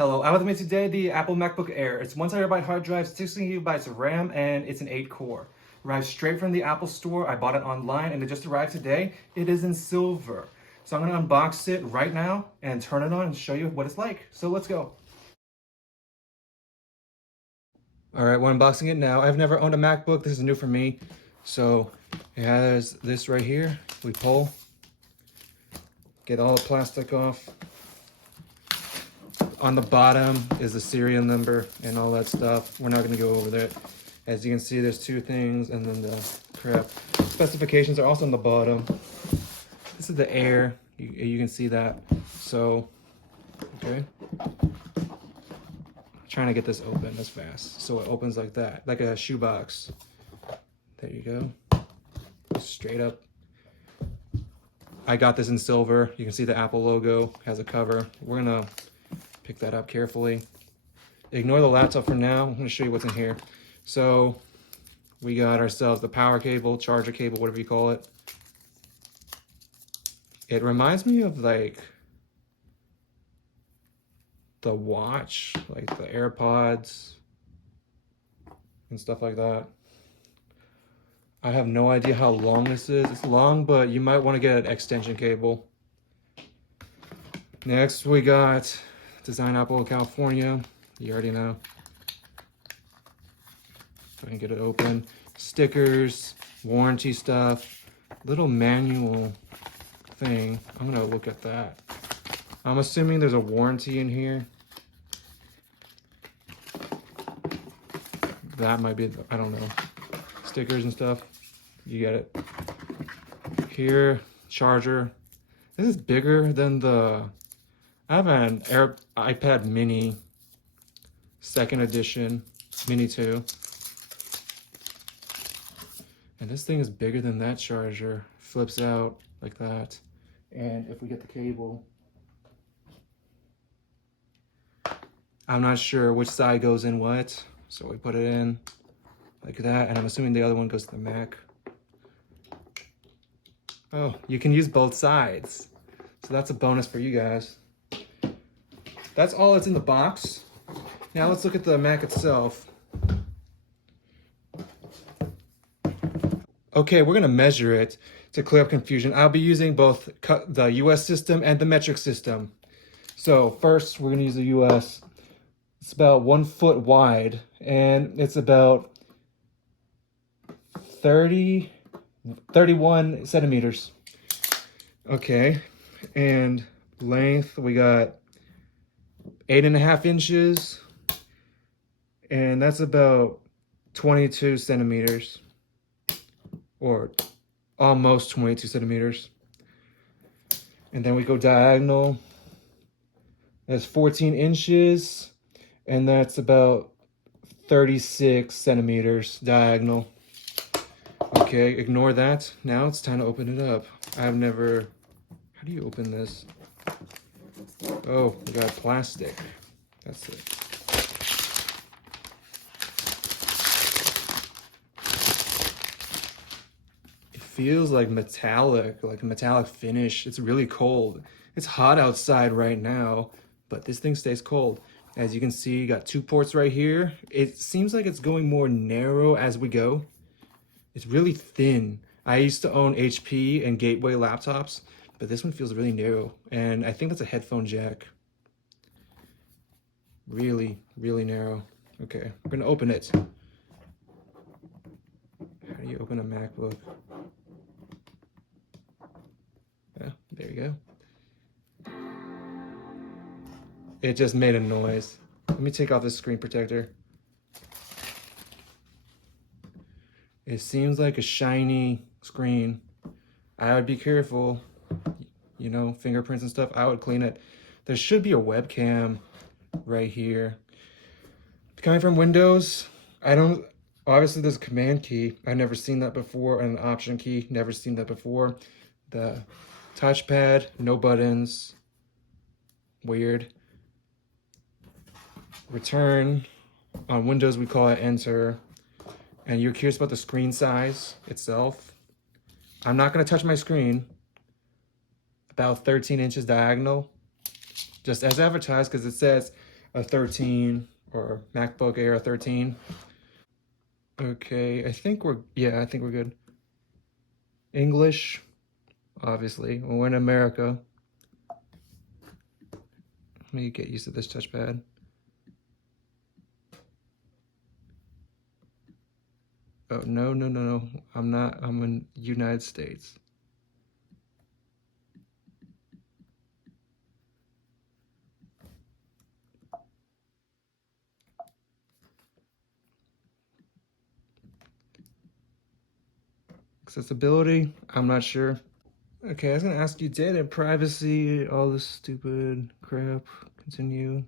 Hello, I have with me today the Apple MacBook Air. It's 1TB hard drive, 16GB of RAM, and it's an 8-core. Arrived straight from the Apple store. I bought it online and it just arrived today. It is in silver. So I'm gonna unbox it right now and turn it on and show you what it's like. So let's go. All right, we're unboxing it now. I've never owned a MacBook. This is new for me. So it has this right here. We pull, get all the plastic off. On the bottom is the serial number and all that stuff. We're not going to go over that. As you can see, there's two things, and then the crap. Specifications are also on the bottom. This is the Air. You can see that. So, okay. Trying to get this open as fast. So it opens like that, like a shoebox. There you go. Straight up. I got this in silver. You can see the Apple logo has a cover. We're going to pick that up carefully. Ignore the laptop for now. I'm going to show you what's in here. So we got ourselves the power cable, charger cable, whatever you call it. It reminds me of like the watch, like the AirPods and stuff like that. I have no idea how long this is. It's long, but you might want to get an extension cable. Next we got Design Apple California. You already know. Try and get it open. Stickers, warranty stuff, little manual thing. I'm gonna look at that. I'm assuming there's a warranty in here. That might be, I don't know. Stickers and stuff. You get it. Here, charger. This is bigger than the, I have an iPad mini, 2nd edition, mini 2. And this thing is bigger than that charger. Flips out like that. And if we get the cable, I'm not sure which side goes in what. So we put it in like that. And I'm assuming the other one goes to the Mac. Oh, you can use both sides. So that's a bonus for you guys. That's all that's in the box. Now let's look at the Mac itself. Okay, we're gonna measure it to clear up confusion. I'll be using both the US system and the metric system. So first, we're gonna use the US. It's about 1 foot wide, and it's about 31 centimeters. Okay, and length, we got 8.5 inches, and that's about 22 centimeters, or almost 22 centimeters. And then we go diagonal. That's 14 inches, and that's about 36 centimeters diagonal. Okay, ignore that. Now it's time to open it up. I've never, how do you open this? Oh, we got plastic. That's it. It feels like a metallic finish. It's really cold. It's hot outside right now, but this thing stays cold. As you can see, you got 2 ports right here. It seems like it's going more narrow as we go. It's really thin. I used to own HP and Gateway laptops, but this one feels really narrow. And I think that's a headphone jack. Really, really narrow. Okay, we're gonna open it. How do you open a MacBook? Yeah, there you go. It just made a noise. Let me take off this screen protector. It seems like a shiny screen. I would be careful, you know, fingerprints and stuff. I would clean it. There should be a webcam right here. Coming from Windows, obviously there's a command key. I've never seen that before, and an option key, never seen that before. The touchpad, no buttons, weird. Return, on Windows we call it enter. And you're curious about the screen size itself. I'm not gonna touch my screen. About 13 inches diagonal, just as advertised, because it says a 13 or MacBook Air 13. Okay, I think we're good. English, obviously. Well, we're in America. Let me get used to this touchpad. Oh, no, no, no, no. I'm not. I'm in United States. Accessibility, I'm not sure. Okay, I was gonna ask you data, privacy, all this stupid crap. Continue.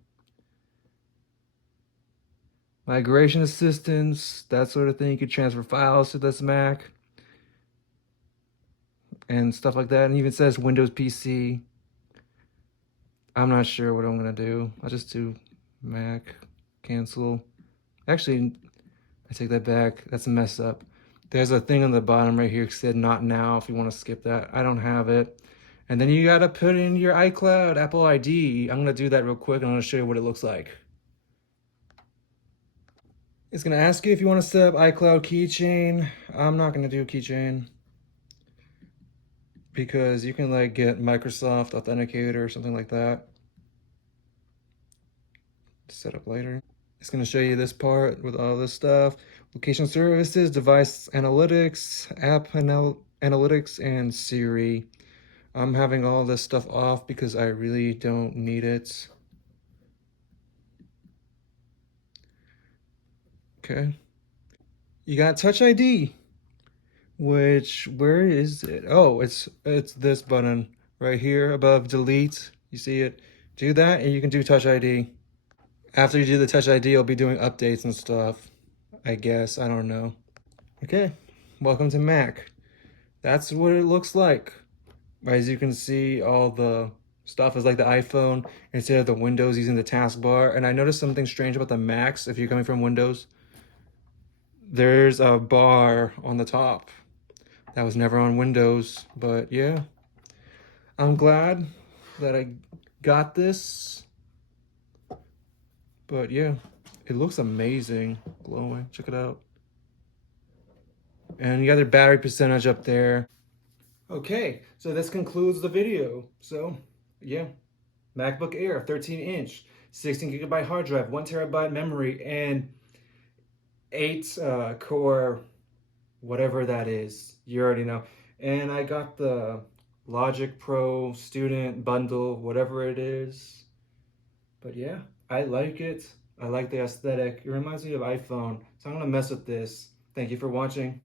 Migration assistance, that sort of thing. You could transfer files to this Mac and stuff like that. And even says Windows PC. I'm not sure what I'm gonna do. I'll just do Mac, cancel. Actually, I take that back. That's a mess up. There's a thing on the bottom right here that said not now if you want to skip that. I don't have it. And then you gotta put in your iCloud, Apple ID. I'm gonna do that real quick and I'm gonna show you what it looks like. It's gonna ask you if you want to set up iCloud keychain. I'm not gonna do keychain because you can like get Microsoft Authenticator or something like that. Set up later. It's gonna show you this part with all this stuff. Location services, device analytics, app analytics, and Siri. I'm having all this stuff off because I really don't need it. Okay. You got Touch ID, which, where is it? Oh, it's this button right here above delete. You see it? Do that and you can do Touch ID. After you do the Touch ID, you'll be doing updates and stuff. I guess, I don't know. Okay, welcome to Mac. That's what it looks like. As you can see, all the stuff is like the iPhone instead of the Windows using the taskbar. And I noticed something strange about the Macs if you're coming from Windows. There's a bar on the top. That was never on Windows, but yeah. I'm glad that I got this. But yeah, it looks amazing, glowing. Check it out. And you got their battery percentage up there. Okay, so this concludes the video. So yeah, MacBook Air 13-inch, 16GB hard drive, 1TB memory, and 8 core, whatever that is. You already know. And I got the Logic Pro student bundle, whatever it is. But yeah, I like it. I like the aesthetic. It reminds me of iPhone. So I'm gonna mess with this. Thank you for watching.